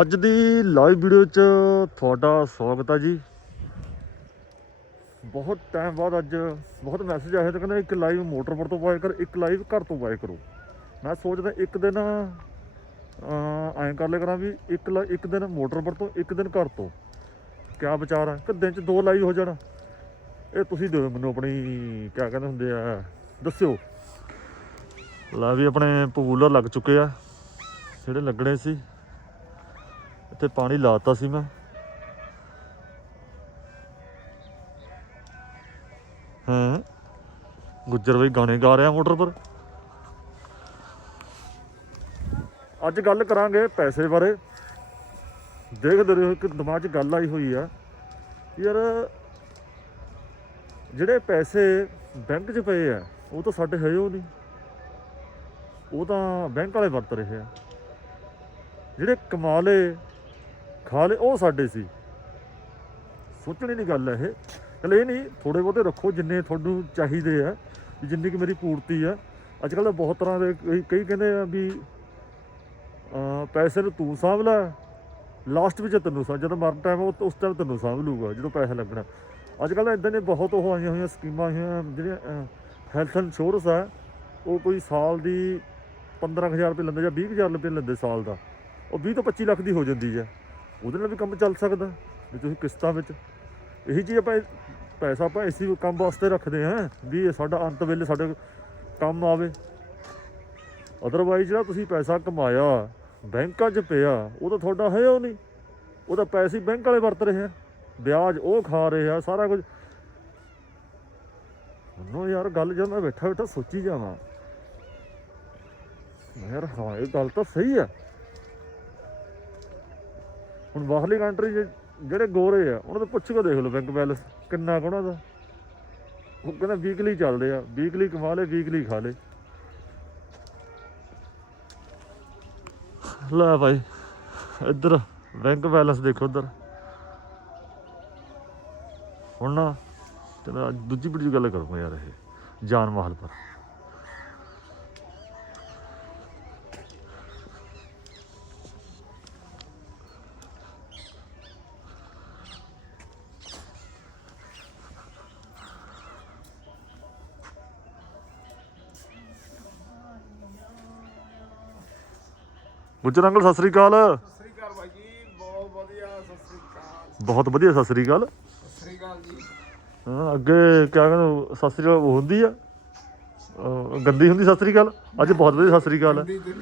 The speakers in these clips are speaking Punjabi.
ਅੱਜ ਦੀ ਲਾਈਵ ਵੀਡੀਓ 'ਚ ਤੁਹਾਡਾ ਸਵਾਗਤ ਹੈ ਜੀ। ਬਹੁਤ ਟਾਈਮ ਬਾਅਦ ਅੱਜ ਬਹੁਤ ਮੈਸੇਜ ਆਏ ਤੇ ਕਹਿੰਦੇ ਇੱਕ ਲਾਈਵ ਮੋਟਰ ਤੋਂ ਪਾਇਆ ਕਰ, ਇੱਕ ਲਾਈਵ ਘਰ ਤੋਂ ਪਾਇਆ ਕਰੋ। ਮੈਂ ਸੋਚਦਾ ਇੱਕ ਦਿਨ ਐਂ ਕਰ ਲਿਆ ਕਰਾਂ ਵੀ ਇੱਕ ਲਾ- ਇੱਕ ਦਿਨ ਮੋਟਰ ਪਰ ਤੋਂ, ਇੱਕ ਦਿਨ ਘਰ ਤੋਂ। ਕਿਆ ਵਿਚਾਰ ਹੈ ਕਿ ਦਿਨ 'ਚ ਦੋ ਲਾਈਵ ਹੋ ਜਾਣਾ। ਇਹ ਤੁਸੀਂ ਦਿਓ ਮੈਨੂੰ ਆਪਣੀ ਕਿਆ ਕਹਿੰਦੇ ਹੁੰਦੇ ਆ, ਦੱਸਿਓ। ਲਾ ਵੀ ਆਪਣੇ ਪੂਲਰ ਲੱਗ ਚੁੱਕੇ ਆ। ਜਿਹੜੇ ਲੱਗਣੇ ਸੀ। ਇੱਥੇ ਪਾਣੀ ਲਾਤਾ ਸੀ ਮੈਂ। ਹਾਂ। ਗੁੱਜਰ ਬਈ ਗਾਣੇ ਗਾ ਰਿਹਾ ਮੋਟਰ ਪਰ। ਅੱਜ ਗੱਲ ਕਰਾਂਗੇ ਪੈਸੇ ਬਾਰੇ। ਦੇਖਦੇ ਰਹੋ, ਇੱਕ ਦਿਮਾਗ 'ਚ ਗੱਲ ਆਈ ਹੋਈ ਆ ਯਾਰ ਜਿਹੜੇ ਪੈਸੇ ਬੈਂਕ 'ਚ ਪਏ ਆ, ਉਹ ਤਾਂ ਸਾਡੇ ਹੈ ਉਹ ਨਹੀਂ। ਉਹ ਤਾਂ ਬੈਂਕ ਵਾਲੇ ਵਰਤ ਰਹੇ ਆ। ਜਿਹੜੇ ਕਮਾਲੇ ਖਾ ਲਏ ਉਹ ਸਾਡੇ ਸੀ। ਸੋਚਣੀ ਨਹੀਂ ਗੱਲ ਹੈ ਇਹ। ਚਲ ਇਹ ਨਹੀਂ ਥੋੜੇ ਬਹੁਤੇ ਰੱਖੋ ਜਿੰਨੇ ਤੁਹਾਨੂੰ ਚਾਹੀਦੇ ਆ ਜਿੰਨੀ ਕਿ ਮੇਰੀ ਪੂਰਤੀ ਆ। ਅੱਜ ਕੱਲ੍ਹ ਤਾਂ ਬਹੁਤ ਤਰ੍ਹਾਂ ਦੇ ਕਈ- ਕਈ ਕਹਿੰਦੇ ਆ ਵੀ ਪੈਸੇ ਨੂੰ ਤੂੰ ਸਾਂਭ ਲੈ। ਲਾਸਟ ਵਿੱਚ ਤੈਨੂੰ ਸਾਂਭ, ਜਦੋਂ ਮਰਨ ਟਾਈਮ ਉਹ ਉਸ ਟਾਈਮ ਤੈਨੂੰ ਸਾਂਭ ਲੂਗਾ, ਜਦੋਂ ਪੈਸਾ ਲੱਗਣਾ। ਅੱਜ ਕੱਲ੍ਹ ਇਦਾਂ ਦੇ ਬਹੁਤ ਉਹ ਆਈਆਂ ਹੋਈਆਂ ਸਕੀਮਾਂ ਆਈਆਂ, ਜਿਹੜੀਆਂ ਹੈਲਥ ਇੰਸ਼ੋਰੈਂਸ ਆ, ਉਹ ਕੋਈ ਸਾਲ ਦੀ 15000 ਰੁਪਏ ਲੈਂਦੇ ਜਾਂ 20000 ਰੁਪਏ ਲੈਂਦੇ ਸਾਲ ਦਾ। ਉਹ 20 ਤੋਂ 25 ਲੱਖ ਦੀ ਹੋ ਜਾਂਦੀ ਹੈ ਉਹਦੇ ਨਾਲ ਵੀ ਕੰਮ ਚੱਲ ਸਕਦਾ, ਵੀ ਤੁਸੀਂ ਕਿਸ਼ਤਾਂ ਵਿੱਚ। ਇਹੀ ਚੀਜ਼ ਆਪਾਂ ਪੈਸਾ ਆਪਾਂ ਇਸੇ ਕੰਮ ਵਾਸਤੇ ਰੱਖਦੇ ਹਾਂ ਵੀ ਇਹ ਸਾਡਾ ਅੰਤ ਵੇਲੇ ਸਾਡੇ ਕੰਮ ਆਵੇ। ਅਦਰਵਾਈਜ਼ ਜਿਹੜਾ ਤੁਸੀਂ ਪੈਸਾ ਕਮਾਇਆ, ਬੈਂਕਾਂ 'ਚ ਪਿਆ, ਉਹ ਤਾਂ ਤੁਹਾਡਾ ਹੈ ਉਹ ਨਹੀਂ। ਉਹ ਤਾਂ ਪੈਸੇ ਬੈਂਕ ਵਾਲੇ ਵਰਤ ਰਹੇ ਆ। ਵਿਆਜ ਉਹ ਖਾ ਰਹੇ ਆ, ਸਾਰਾ ਕੁਝ। ਮੈਨੂੰ ਯਾਰ ਗੱਲ ਜਦ ਮੈਂ ਬੈਠਾ ਬੈਠਾ ਸੋਚੀ ਜਾਵਾਂ। ਯਾਰ, ਹਾਂ, ਇਹ ਗੱਲ ਤਾਂ ਸਹੀ ਆ। ਹੁਣ ਬਾਹਰਲੀ ਕੰਟਰੀ 'ਚ ਜਿਹੜੇ ਗੋਰੇ ਆ, ਉਹਨਾਂ ਤੋਂ ਪੁੱਛ ਕੇ ਦੇਖ ਲਓ ਬੈਂਕ ਬੈਲੈਂਸ ਕਿੰਨਾ ਕੁ ਉਹਨਾਂ ਦਾ। ਉਹ ਕਹਿੰਦਾ ਵੀਕਲੀ ਚੱਲਦੇ ਆ ਵੀਕਲੀ ਕਮਾ ਲੇ ਵੀਕਲੀ ਖਾ ਲੇ। ਲੈ ਭਾਈ ਇੱਧਰ ਬੈਂਕ ਬੈਲੈਂਸ ਦੇਖੋ ਇੱਧਰ। ਹੁਣ ਨਾ, ਤੇ ਅੱਜ ਦੂਜੀ ਵੀਡੀਓ ਗੱਲ ਕਰੂੰਗਾ ਯਾਰ ਇਹ, ਜਾਨ ਮਹਲ ਪਰ। ਗੁੱਜਰ ਅੰਕਲ ਸਤਿ ਸ੍ਰੀ ਅਕਾਲ। ਸਤਿ ਸ੍ਰੀ ਅਕਾਲ ਬਾਈ ਜੀ ਬਹੁਤ ਵਧੀਆ ਸਤਿ ਸ੍ਰੀ ਅਕਾਲ। ਬਹੁਤ ਵਧੀਆ ਸਤਿ ਸ੍ਰੀ ਅਕਾਲ। ਸਤਿ ਸ੍ਰੀ ਅਕਾਲ ਜੀ। ਹਾਂ ਅੱਗੇ ਕਿਆ ਕਹਿੰਦੇ ਸਤਿ ਸ੍ਰੀ ਅਕਾਲ ਉਹ ਹੁੰਦੀ ਆ? ਗੰਦੀ ਹੁੰਦੀ ਸਤਿ ਸ੍ਰੀ ਅਕਾਲ? ਅੱਜ ਬਹੁਤ ਵਧੀਆ ਸਤਿ ਸ੍ਰੀ ਅਕਾਲ ਦੀ ਦੀ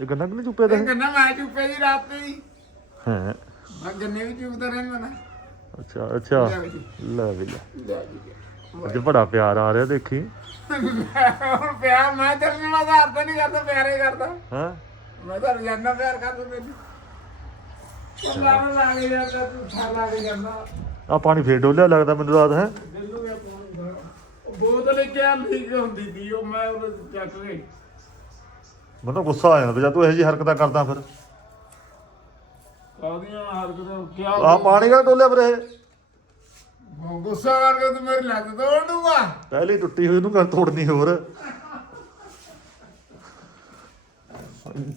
ਇਹ ਗੰਨਾ ਕਿ ਨਹੀਂ ਚੁੱਪਿਆ ਤਾਂ ਗੰਨਾ ਮੈਂ ਚੁੱਪੇ ਜੀ ਰਾਤ ਤੇ ਹੀ। ਹਾਂ। ਮੈਂ ਗੰਨੇ ਵੀ ਚੁੱਪਦਾ ਰਹਿੰਦਾ ਨਾ। ਅੱਛਾ ਅੱਛਾ। ਲੈ ਵੀ। ਲੈ ਅੱਜ ਬੜਾ ਪਿਆਰ ਆ ਰਿਹਾ ਦੇਖੀ। ਹੁਣ ਪਿਆਰ ਮੈਂ ਤੇਰੇ ਨਾਲ ਆਧਾਰ ਤਾਂ ਨਹੀਂ ਕਰਦਾ ਪਿਆਰੇ ਕਰਦਾ। ਹਾਂ। ਮੈਂ ਤਾਂ ਰੋਜ਼ਾਨਾ ਪਿਆਰ ਕਰਦਾ ਜਾਂਦਾ ਤੂੰ ਜਾਂਦਾ। ਆ ਪਾਣੀ ਫੇਰ ਡੋਲਿਆ ਲੱਗਦਾ ਮੈਨੂੰ ਰਾਤ ਹੈ? ਦਿਲੋਂ ਗਿਆ ਪਾਣੀ ਦਾ। ਉਹ ਬੋਤਲ ਕਿਆ ਲੀਕ ਹੁੰਦੀ ਸੀ ਉਹ ਮੈਂ ਉਹ ਚੱਕ ਗਈ ਮੈਨੂੰ ਗੁੱਸਾ ਆ ਜਾਂਦਾ ਜਦ ਤੂੰ ਇਹੋ ਜਿਹੀ ਹਰਕਤਾਂ ਕਰਦਾ ਫਿਰ। ਕਾਦੀਆਂ ਹਰਕਤਾਂ? ਕਿਆ ਆ ਪਾਣੀ ਕਾ ਡੋਲਿਆ ਫਿਰ ਇਹ? ਗੁੱਸਾ ਕਰਕੇ ਤੂੰ ਮੇਰੀ ਲੱਤ ਤੋੜ ਦੂੰਗਾ ਪਹਿਲੇ ਟੁੱਟੀ ਹੋਈ ਨੂੰ ਕਰ ਤੋੜਨੀ ਹੋਰ।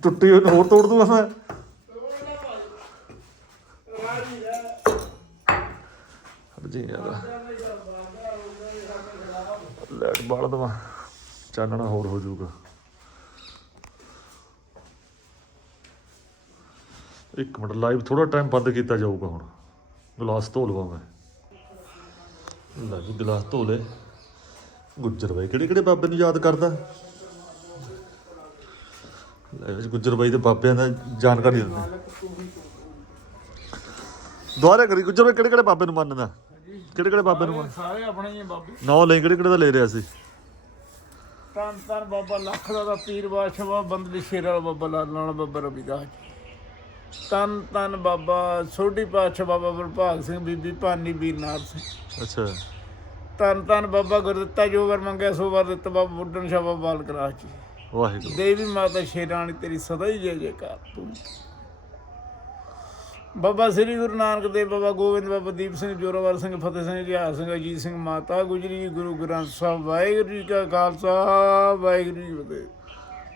ਟੁੱਟੀ ਹੋਈ ਨੂੰ ਹੋਰ ਤੋੜ ਦੂੰਗਾ ਮੈਂ। ਜੀ ਯਾਰ। ਲੈਟ ਬਾਲ ਦਵਾ। ਚਾਨਣਾ ਹੋਰ ਹੋ ਜਾਊਗਾ। ਇੱਕ ਮਿੰਟ ਲਾਈਵ ਥੋੜਾ ਟਾਈਮ ਬੰਦ ਕੀਤਾ ਜਾਊਗਾ ਹੁਣ। ਗਲਾਸ ਧੋ ਲਵਾਂ ਮੈਂ। ਲੈ ਜੀ, ਗਲਾਸ ਧੋ ਲੈ ਗੁੱਜਰ ਬਾਈ ਕਿਹੜੇ ਕਿਹੜੇ ਬਾਬੇ ਨੂੰ ਯਾਦ ਕਰਦਾ? ਗੁੱਜਰ ਬਾਈ ਦੇ ਬਾਬਿਆਂ ਦਾ ਜਾਣਕਾਰੀ ਦਿੰਦੇ ਦੁਆਰੇ ਕਰੀ ਗੁੱਜਰ ਬਾਈ ਕਿਹੜੇ ਕਿਹੜੇ ਬਾਬੇ ਨੂੰ ਮੰਨਦਾ? ਕਿਹੜੇ ਕਿਹੜੇ ਬਾਬੇ ਨੂੰ ਮੰਨ ਸਾਰੇ ਆਪਣੇ ਹੀ ਬਾਬੇ। ਨੌ ਲੈ ਕਿਹੜੇ ਕਿਹੜੇ ਦਾ ਲੈ ਰਿਹਾ ਸੀ? ਤਨ ਤਨ ਬਾਬਾ ਲੱਖ ਦਾ ਦਾ ਪੀਰ ਬਾਦਸ਼ਾਹ ਬੰਦਲੀ ਸ਼ੇਰ ਵਾਲਾ ਬਾਬਾ ਲਾਲ ਵਾਲਾ ਬਾਬਾ ਰਵਿਦਾਸ ਤਨ ਤਨ ਬਾਬਾ ਸੋਢੀ ਪਾਤਸ਼ਾਹ ਬਾਬਾ ਬਲਭਾਗ ਸਿੰਘ ਬੀਬੀ ਭਾਨੀ ਵੀਰਨਾਥ ਸਿੰਘ। ਅੱਛਾ। ਤਨ ਤਨ ਬਾਬਾ ਗੁਰਦਿੱਤਾ ਜੋ ਵਰ ਮੰਗਿਆ ਸੋ ਵਰ ਦਿੱਤਾ ਬਾਬਾ ਬੁੱਢਣ ਸ਼ਾਹ ਬਾਬਾ ਬਾਲਕ ਰਾਜ ਜੀ। ਵਾਹਿਗੁਰੂ। ਦੇਵੀ ਮਾਤਾ ਸ਼ੇਰਾਣੀ ਤੇਰੀ ਸਦਾ ਹੀ ਜੈ ਜੈਕਾਰ। ਤੂੰ ਬਾਬਾ ਸ੍ਰੀ ਗੁਰੂ ਨਾਨਕ ਦੇਵ ਬਾਬਾ ਗੋਬਿੰਦ ਬਾਬਾ ਦੀਪ ਸਿੰਘ ਜੋਰਾਵਰ ਸਿੰਘ ਫਤਿਹ ਸਿੰਘ ਜਹਾਰ ਸਿੰਘ ਅਜੀਤ ਸਿੰਘ ਮਾਤਾ ਗੁਜਰੀ ਗੁਰੂ ਗ੍ਰੰਥ ਸਾਹਿਬ ਵਾਹਿਗੁਰੂ ਜੀ ਕਾ ਖਾਲਸਾ ਵਾਹਿਗੁਰੂ ਜੀ ਫਤਿਹ।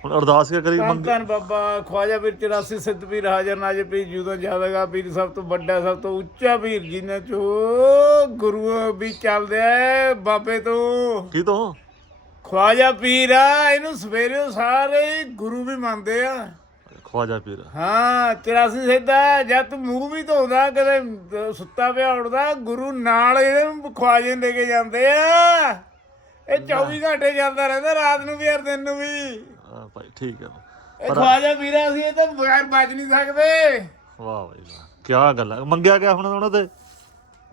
ਹੁਣ ਅਰਦਾਸ ਕਿਆ ਕਰੀ ਮੰਗ ਧੰਨ ਬਾਬਾ ਖਵਾਜਾ ਪੀਰ 84 ਸਿੱਧ ਪੀਰ ਹਾਜ਼ਰ ਨਾਜ ਪੀਰ ਜੂਦਾ ਜਾਦਗਾ ਪੀਰ ਸਭ ਤੋਂ ਵੱਡਾ ਸਭ ਤੋਂ ਉੱਚਾ ਪੀਰ ਜਿਨ੍ਹਾਂ ਚੋਂ ਗੁਰੂ ਵੀ ਚੱਲਦੇ ਆ ਬਾਬੇ ਤੋਂ। ਕੀ ਤੋਂ? ਖਵਾਜਾ ਪੀਰ ਆ ਇਹਨੂੰ ਸਵੇਰੇ ਸਾਰੇ ਗੁਰੂ ਵੀ ਮੰਨਦੇ ਆ। ਖਵਾਜਾ ਪੀਰ। ਹਾਂ 84 ਸਿੱਧਾ ਜਦ ਤੂੰ ਮੂੰਹ ਵੀ ਧੋਦਾ ਕਦੇ ਸੁੱਤਾ ਪਿਆ ਉੱਠਦਾ ਗੁਰੂ ਨਾਲ ਇਹਨੂੰ ਖਵਾਜੇ ਲੈ ਕੇ ਜਾਂਦੇ ਆ। ਇਹ 24 ਘੰਟੇ ਚੱਲਦਾ ਰਹਿੰਦਾ ਰਾਤ ਨੂੰ ਵੀ ਔਰ ਦਿਨ ਨੂੰ ਵੀ। ਭਾਈ ਠੀਕ ਹੈ ਇਹ ਖਵਾਜਾ ਵੀਰਾ ਸੀ ਇਹ ਤਾਂ ਬਗੈਰ ਬਚ ਨਹੀਂ ਸਕਦੇ। ਵਾਹ ਭਾਈ ਵਾਹ ਕੀ ਗੱਲ ਹੈ ਮੰਗਿਆ ਗਿਆ ਹੁਣ ਉਹਨਾਂ ਤੇ?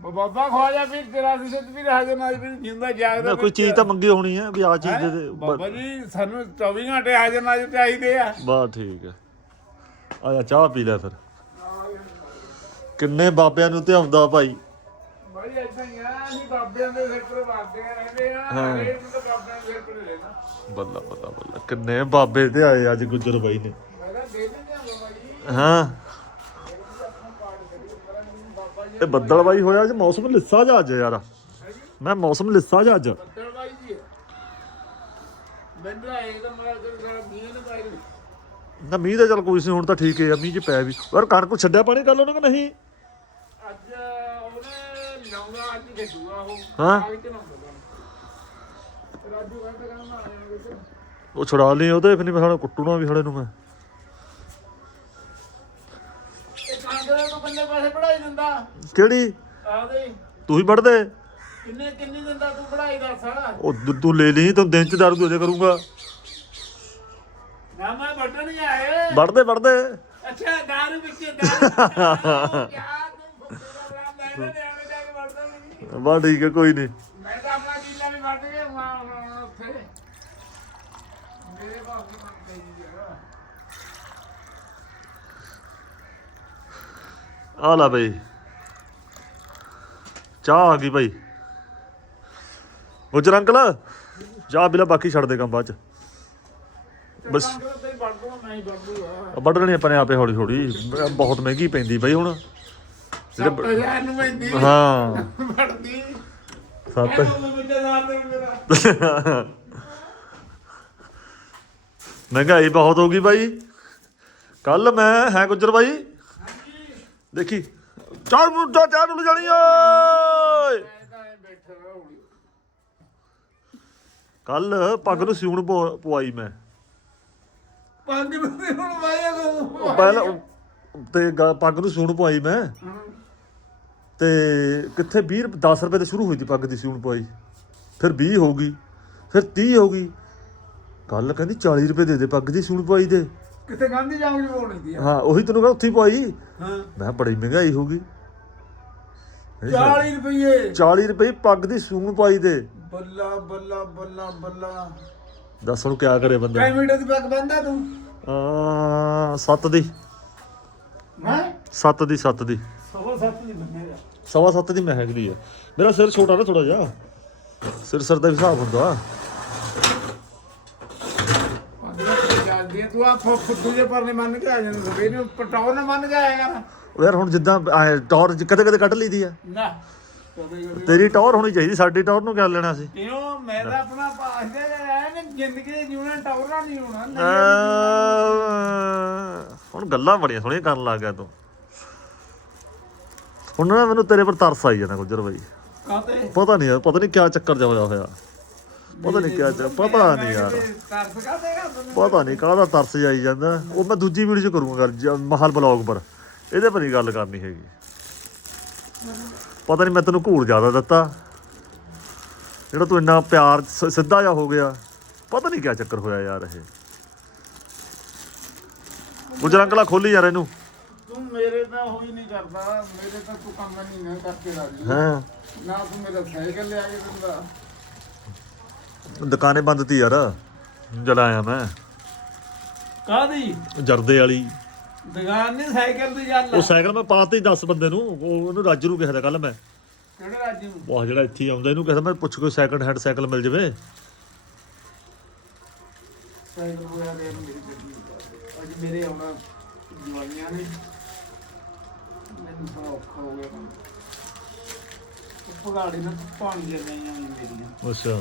ਬਾਬਾ ਖਵਾਜਾ ਪੀਰ 84 ਸਿੱਧ ਪੀਰ ਹਾਜ਼ਰ ਨਾਜ ਪੀਰ ਜਿੰਦਾ ਜਾਗਦਾ ਨਾ ਕੋਈ ਚੀਜ਼ ਤਾਂ ਮੰਗੀ ਹੋਣੀ ਹੈ ਵੀ ਆ ਚੀਜ਼ ਦੇ ਦੇ ਬਾਬਾ ਜੀ ਸਾਨੂੰ 24 ਘੰਟੇ ਹਾਜ਼ਰ ਨਾਜ ਚਾਹੀਦੇ ਆ। ਬਾ ਠੀਕ ਹੈ ਆ ਜਾ ਚਾਹ ਪੀ ਲੈ ਫਿਰ। ਕਿੰਨੇ ਬਾਬਿਆਂ ਨੂੰ ਧਿਆਉਂਦਾ ਭਾਈ। ਬਾਈ ਐਦਾਂ ਹੀ ਆ ਅਸੀਂ ਬਾਬਿਆਂ ਦੇ ਸਿਰ ਤੇ ਵਾਰਦੇ ਰਹਿੰਦੇ ਆ ਹਾਂ। ਨੂੰ ਤਾਂ ਬਾਬਿਆਂ ਦੇ ਸਿਰ ਤੇ ਰਹਿਣਾ। ਬੱਲਾ ਬੱਲਾ ਬੱਲਾ। ਕਿੰਨੇ ਬਾਬੇ ਤੇ ਆਏ ਅੱਜ ਗੁੱਜਰ ਬਾਈ ਨੇ। ਮੈਂ ਕਿਹਾ ਦੇ ਦਿੰਦੇ ਆ ਬਾਬਾ ਜੀ। ਹਾਂ। ਇਹ ਬੱਦਲ ਬਾਈ ਹੋਇਆ ਅੱਜ ਮੌਸਮ ਲਿੱਸਾ ਜਾ ਅੱਜ ਯਾਰ। ਮੈਂ ਮੌਸਮ ਲਿੱਸਾ ਜਾ ਅੱਜ। ਬੱਦਲ ਬਾਈ ਜੀ ਬੰਦਾ ਇਹ ਤਾਂ ਮੇਰਾ ਕੋਈ ਸਾਰਾ ਮੀਂਹ ਨਾ ਪਾਈ ਨਾ ਮੀਂਹ ਦਾ ਚੱਲ ਕੋਈ ਸੀ ਹੁਣ ਤਾਂ ਠੀਕ ਹੈ ਮੀਂਹ ਚ ਪੈ ਵੀ। ਪਰ ਕਣਕ ਛੱਡਿਆ ਪਾਣੀ ਕਰ ਲਓ ਨਾ ਕਿ ਨਹੀਂ? ਅੱਜ ਉਹਨੇ ਅੱਜ ਖੇਡੂਗਾ ਉਹ। ਹਾਂ। ਰਾਜੂ ਕਹਿੰਦਾ ਕਹਿੰਦਾ ਉਹ ਛੁਡਾ ਲਈ ਉਹਦੇ ਫਿਰ ਨਹੀਂ ਮੈਂ ਸਾਡਾ ਕੁੱਟੂਣਾ ਵੀ ਖੜੇ ਨੂੰ ਮੈਂ। ਬੰਦੇ ਪਾਸੇ ਪੜਾਈ ਦਿੰਦਾ? ਕਿਹੜੀ? ਆਦੇ ਤੂੰ ਹੀ ਪੜਦੇ ਕਿੰਨੇ ਕਿੰਨੀ ਦਿੰਦਾ ਤੂੰ ਪੜਾਈ ਦੱਸ ਉਹ ਦੁ- ਤੂੰ ਲੈ ਲਈ ਤੂੰ ਦਿਨ ਚ ਦਰਦ ਹੋ ਜਾ ਕਰੂੰਗਾ। ਨਾ ਮੈਂ ਨਹੀਂ ਆਏ ਪੜਦੇ ਪੜਦੇ ਅੱਛਾ ਦਾਰੂ ਵਿੱਚ ਦਾਰੂ ਕਿਆ ਤੂੰ ਫੁੱਟਦਾ ਰਾਮ ਮੈਂ ਨਾ ਨਿਆਣੇ ਜਾ ਕੇ ਵੜਦਾ ਨਹੀਂ। ਬਾ ਠੀਕ ਹੈ ਕੋਈ ਨਹੀਂ। ਮੈਂ ਤਾਂ ਆਪਣਾ ਜੀਲਾ ਵੀ ਵੱਢ ਕੇ ਉੱਥੇ। ਮੇਰੇ ਭਾਵੇਂ ਮੰਗਦੇ ਜੀ ਜਰਾ। ਆ ਲੈ ਬਈ। ਚਾਹ ਆ ਗਈ ਭਾਈ ਗੁਜਰ ਅੰਕਲ ਚਾਹ ਬਿਲਾ ਬਾਕੀ ਛੱਡ ਦੇ ਕੰਮ ਬਾਅਦ ਚ। ਬਸ। ਵੱਢ ਦੂੰ ਮੈਂ ਹੀ ਵੱਢਣੀ ਆਪਣੇ ਆਪੇ ਹੌਲੀ ਹੌਲੀ। ਬਹੁਤ ਮਹਿੰਗੀ ਪੈਂਦੀ ਬਈ ਹੁਣ। ਜਿਹੜੇ ਹਾਂ। ਵੱਢਦੀ ਸੱਤ। ਮਹਿੰਗਾਈ ਬਹੁਤ ਹੋ ਗਈ ਬਾਈ। ਕੱਲ ਮੈਂ, ਹੈ ਗੁੱਜਰ ਬਾਈ? ਦੇਖੀ ਚਾਰ ਮੁੱਢਾ ਚਾਰ ਨੂੰ ਜਾਣੀ ਓਏ! ਕੱਲ ਪੱਗ ਨੂੰ ਸਿਉਣ ਪਵਾ- ਪਵਾਈ ਮੈਂ। ਪੱਗ ਨੂੰ ਤੇ ਹੁਣ ਵਾਇਆ ਨੂੰ ਪਹਿਲਾਂ ਤੇ ਗ- ਪੱਗ ਨੂੰ ਸਿਉਣ ਪਵਾਈ ਮੈਂ। ਤੇ ਕਿੱਥੇ 20 10 ਰੁਪਏ ਤੇ ਸ਼ੁਰੂ ਹੋਈ ਸੀ ਪੱਗ ਦੀ ਸਿਉਣ ਪਵਾਈ। ਫਿਰ 20 ਹੋ ਗਈ ਫਿਰ 30 ਹੋ ਗਈ। ਕੱਲ ਕਹਿੰਦੀ 40 ਰੁਪਏ ਦੇ ਦੇ ਪੱਗ ਦੀ ਸਿਉਣ ਪਵਾਈ ਦੇ। ਕਿਤੇ ਗਾਂਧੀ ਜਾਮ ਦੀ ਹੋਣੀ ਦੀ ਹਾਂ ਉਹੀ ਤੈਨੂੰ ਕਹਿੰਦਾ ਉੱਥੇ ਹੀ ਪਵਾਈ ਹਾਂ। ਮੈਂ ਕਿਹਾ ਬੜੀ ਮਹਿੰਗਾਈ ਹੋ ਗਈ। 40 ਰੁਪਏ 40 ਰੁਪਏ ਪੱਗ ਦੀ ਸੂਣ ਪਾਈ ਦੇ ਬੱਲਾ ਬੱਲਾ ਬੱਲਾ ਬੱਲਾ। ਦੱਸ ਹੁਣ ਕਿਆ ਕਰੇ ਬੰਦਾ। ਕਈ ਮੀਟਰ ਦੀ ਪੱਗ ਬੰਦਾ ਤੂੰ? ਆ ਸੱਤ ਦੀ। ਹੈ? ਸੱਤ ਦੀ ਸੱਤ ਦੀ। ਸਵਾ ਸੱਤ ਦੀ ਬੰਨੇਗਾ ਸਵਾ ਦੀ ਮਹਿਕ ਦੀ ਆ। ਮੇਰਾ ਸਿਰ ਛੋਟਾ ਨਾ ਥੋੜਾ ਜਿਹਾ। ਸਿਰ ਸਿਰ ਦਾ ਹਿਸਾਬ ਹੁੰਦਾ ਪੱਗ ਦਾ ਤੇ ਜਾਂਦੀ ਆ, ਤੂੰ ਆ ਫੁ- ਫੁੱਦੂ ਜੇ ਪਰਨੇ ਮੰਨ ਕੇ ਆ ਜਾਂਦਾ ਸਵੇ ਨੂੰ ਪਟਾਉ ਨਾ ਮੰਨ ਕੇ ਆਇਆ ਕਰ। ਉਹ ਯਾਰ ਹੁਣ ਜਿੱਦਾਂ ਐਂ ਟੌਰ ਕਦੇ ਕਦੇ ਕੱਢ ਲਈਦੀ ਆ। ਨਾ ਕਦੇ ਕਦੇ ਤੇਰੀ ਟੌਰ ਹੋਣੀ ਚਾਹੀਦੀ ਸਾਡੀ ਟੌਰ ਨੂੰ ਕਿਆ ਲੈਣਾ ਸੀ? ਕਿਉਂ ਮੈਂ ਤਾਂ ਆਪਣਾ ਪਾਸ ਦੇ ਆਇਆ ਨੇ ਜ਼ਿੰਦਗੀ ਦੇ ਜਿਉਣਾ ਟੌਰਾ ਨਹੀਂ ਹੋਣਾ ਨਹੀਂ ਅਹ, ਹੁਣ ਗੱਲਾਂ ਬੜੀਆਂ ਸੋਹਣੀਆਂ ਕਰਨ ਲੱਗ ਗਿਆ ਤੂੰ। ਹੁਣ ਨਾ ਮੈਨੂੰ ਤੇਰੇ ਪਰ ਤਰਸ ਆਈ ਜਾਂਦਾ ਗੁੱਜਰ ਬਾਈ। ਕਾਤੇ ਪਤਾ ਨਹੀਂ ਯਾਰ ਪਤਾ ਨਹੀਂ ਕਿਆ ਚੱਕਰ ਜਾ ਹੋਇਆ ਹੋਇਆ। ਪਤਾ ਨਹੀਂ ਕਿਆ ਪਤਾ ਨਹੀਂ ਯਾਰ। ਤਰਸ ਪਤਾ ਨਹੀਂ ਕਾਹਦਾ ਤਰਸ ਜਾਈ ਜਾਂਦਾ। ਉਹ ਮੈਂ ਦੂਜੀ ਵੀਡੀਓ ਚ ਕਰੂੰਗਾ ਗੱਲ ਜ- ਮਹਲ ਬਲੌਗ ਪਰ। ਇਹਦੇ ਪਰ ਹੀ ਗੱਲ ਕਰਨੀ ਹੈਗੀ। ਪਤਾ ਨਹੀਂ ਮੈਂ ਤੈਨੂੰ ਘੂਰ ਜ਼ਿਆਦਾ ਦਿੱਤਾ। ਜਿਹੜਾ ਤੂੰ ਇੰਨਾ ਪਿਆਰ ਸ- ਸਿੱਧਾ ਜਿਹਾ ਹੋ ਗਿਆ। ਪਤਾ ਨਹੀਂ ਕਿਆ ਚੱਕਰ ਹੋਇਆ ਯਾਰ ਇਹ। ਗੁਜਰ ਅੰਕਲਾ ਖੋਲੀ ਯਾਰ ਇਹਨੂੰ। ਤੂੰ ਮੇਰੇ ਤਾਂ ਹੋਈ ਨਹੀਂ ਕਰਦਾ। ਮੇਰੇ ਤਾਂ ਤੂੰ ਕੰਮ ਨਹੀਂ ਨਾ ਕਰਕੇ ਰਾਜੀ। ਹਾਂ। ਨਾ ਤੂੰ ਮੇਰਾ ਸਾਈਕਲ ਲਿਆ ਕੇ ਦਿੰਦਾ। ਦੁਕਾਨੇ ਬੰਦ ਤੀ ਯਾਰ। ਜਲਾਇਆ ਮੈਂ। ਕਾਦੀ ਜਰਦੇ ਵਾਲੀ। ਦੁਕਾਨ ਨਹੀਂ ਸਾਈਕਲ ਦੀ ਗੱਲ ਉਹ ਸਾਈਕਲ ਮੈਂ ਪਾਤੀ 10 ਬੰਦੇ ਨੂੰ। ਉਹ ਉਹਨੂੰ ਰਾਜੂ ਨੂੰ ਕਿਹਾ ਕੱਲ ਮੈਂ। ਕਿਹੜੇ ਰਾਜੀ? ਨੂੰ ਵਾਹ ਜਿਹੜਾ ਇੱਥੇ ਆਉਂਦਾ ਇਹਨੂੰ ਕਹਿੰਦਾ ਮੈਂ ਪੁੱਛ ਕੋਈ ਸੈਕੰਡ ਹੈਂਡ ਸਾਈਕਲ ਮਿਲ ਜਵੇ। ਸਾਈਕਲ ਹੋਇਆ ਦੇ ਮੇਰੀ ਗੱਡੀ ਅੱਜ ਮੇਰੇ ਆਉਣਾ ਜਵਾਈਆਂ ਨੇ। ਮੈਨੂੰ ਔਖਾ ਹੋ ਗਿਆ ਕੰਮ। ਉਹ ਪਗਾੜੀ ਨਾ ਪਾਣੀ ਗਈਆਂ ਨੇ ਮੇਰੀਆਂ। ਅੱਛਾ।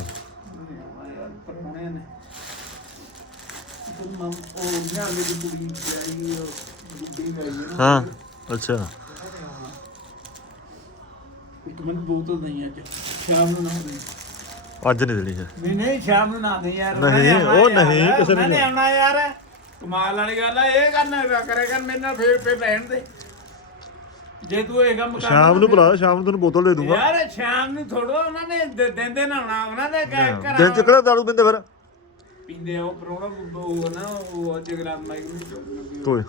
ਪਰੋਣੇ ਨੇ ਮੰਮ ਉਹ ਨਿਆਣੇ ਦੀ ਕੁੜੀ ਆਈ ਉਹ ਬੁੱਢੀ ਆਈ ਹੈ ਨਾ ਹਾਂ ਅੱਛਾ। ਇੱਕ ਮੈਨੂੰ ਬੋਤਲ ਨਹੀਂ ਅੱਜ ਸ਼ਾਮ ਨੂੰ ਨਾ ਦੇ ਅੱਜ ਨਹੀਂ ਦੇਣੀ ਨਹੀਂ ਨਹੀਂ ਸ਼ਾਮ ਨੂੰ ਨਾ ਦੇ ਯਾਰ। ਨਹੀਂ, ਉਹ ਨਹੀਂ, ਕਿਸੇ ਨੇ। ਆਉਣਾ ਯਾਰ। ਕਮਾਲ ਵਾਲੀ ਗੱਲ ਆ ਇਹ ਕਰਨਾ ਕਰੇ ਕਰ ਮੇਰੇ ਨਾਲ ਫੇਰ ਫੇਰ ਰਹਿਣ ਦੇ। ਜੇ ਤੂੰ ਇਹ ਕੰਮ ਸ਼ਾਮ ਨੂੰ ਬੁਲਾ ਸ਼ਾਮ ਨੂੰ ਤੈਨੂੰ ਬੋਤਲ ਦੇ ਦੂੰਗਾ। ਯਾਰ ਸ਼ਾਮ ਨੂੰ ਥੋੜਾ ਉਹਨਾਂ ਨੇ ਦ- ਦਿਨ ਦੇ ਉਹਨਾਂ ਨੇ ਘਰ ਦਿਨ ਚ ਕਿਹੜਾ ਦਾਰੂ ਪੀਂਦੇ ਫਿਰ? ਪੀਂਦੇ ਆ ਉਹ ਪਰੋਣਾ ਉਹ ਨਾ ਉਹ ਜਗਰਾਮ ਮਾਈ ਨੂੰ ਚੁੱਕ ਤੋਏ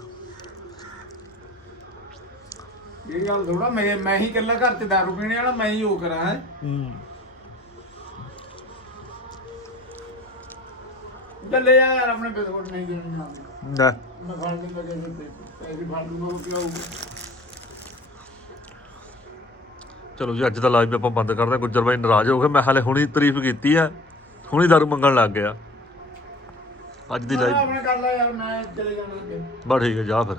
ਇਹ ਗੱਲ ਥੋੜਾ ਮੈਂ ਮੈਂ ਹੀ ਇਕੱਲਾ ਘਰ ਤੇ ਦਾਰੂ ਪੀਣੇ ਵਾਲਾ ਮੈਂ ਹੀ ਉਹ ਕਰਾਂ ਹੈ। ਹੂੰ। ਜਾ ਯਾਰ ਆਪਣੇ ਬਿਸਕੁਟ ਨਹੀਂ ਦੇਣੇ ਨਾ। ਮੈਂ ਫੜ ਲੂੰਗਾ ਕਿਸੇ ਤੇ ਪੈਸੇ ਫੜ ਲੂੰਗਾ ਉਹ ਕਿਉਂ ਚਲੋ ਜੀ ਅੱਜ ਦਾ ਲਾਈਵ ਆਪਾਂ ਬੰਦ ਕਰਦੇ ਹਾਂ ਗੁੱਜਰ ਬਾਈ ਨਾਰਾਜ਼ ਹੋ ਗਏ। ਮੈਂ ਹਾਲੇ ਹੁਣੀ ਤਾਰੀਫ ਕੀਤੀ ਆ। ਹੁਣੀ ਦਾਰੂ ਮੰਗਣ ਲੱਗ ਗਿਆ। ਅੱਜ ਦੀ ਲਾਈਵ ਆਪਣੇ ਕਰ ਲਾ ਯਾਰ ਮੈਂ ਚਲੇ ਜਾਣਾ ਅੱਗੇ। ਬਾ ਠੀਕ ਹੈ ਜਾ ਫਿਰ।